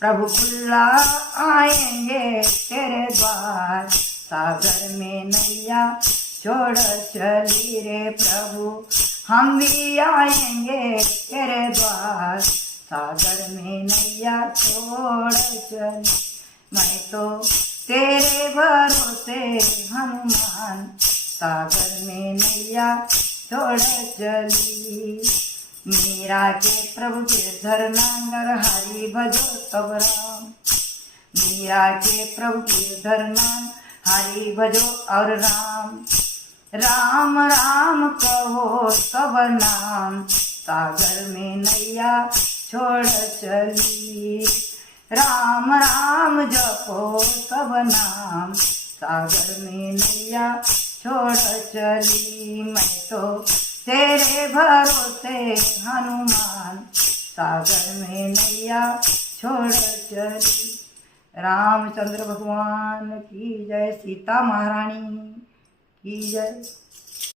प्रभु खुला आएंगे तेरे द्वार। सागर में नैया छोड़ चली रे प्रभु, हम भी आएंगे तेरे द्वार। सागर में नैया छोड़ चली, मैं तो तेरे भरोसे हनुमान। सागर में नैया छोड़ चली। मीरा के प्रभु गिरधर नांगर, हरि भजो तब राम। मीरा के प्रभु गिरधर नाम, हरि भजो और राम। राम राम कहो सब नाम, सागर में नैया छोड़ चली। राम राम जपो सब नाम, सागर में नैया छोड़ चली। मैं तो तेरे भरोसे हनुमान, सागर में नैया छोड़ चली। रामचंद्र भगवान की जय, सीता महारानी की जय।